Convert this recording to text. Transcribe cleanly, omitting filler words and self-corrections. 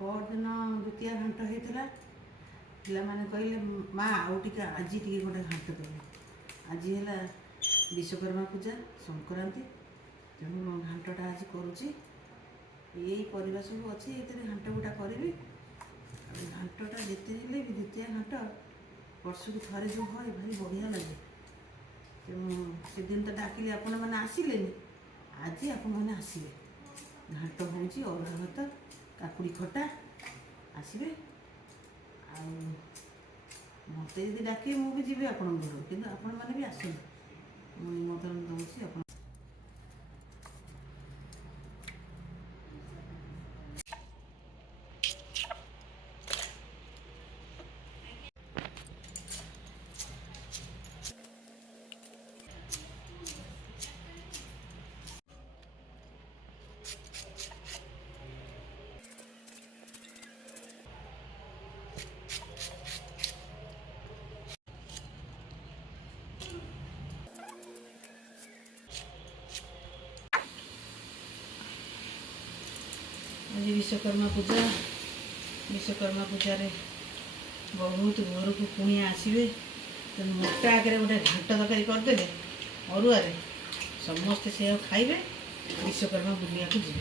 परदिन द्वितीय घाट होता पिलाने कहले माँ आउ टे आज टे गोटे घाट देव आज है विश्वकर्मा पूजा संक्रांति तेणु घाटटा आज करुच्ची यही परिवा सब अच्छी ये घाट गुटा करी घाटटा जिते भी द्वितीय घाट वर्ष को थे जो है भारी बढ़िया लगे तेणु से दिन तो डाकिले आपण मैंने आसिले आज आपण मैंने आसवे घाट हूँ अरुआ भात काकुड़ी खटा आसवे मत यदि डाके मुझे जी आपण घर कि आपण मैंने भी आस निमंत्रण दूसरी आप आज विश्वकर्मा पूजा रे बहुत घर को पुणी आसवे तेणु मोटा आगे गोटे घाट तरकारी करदे अरुआ समस्ते से खाइबे विश्वकर्मा बुलिया को जी।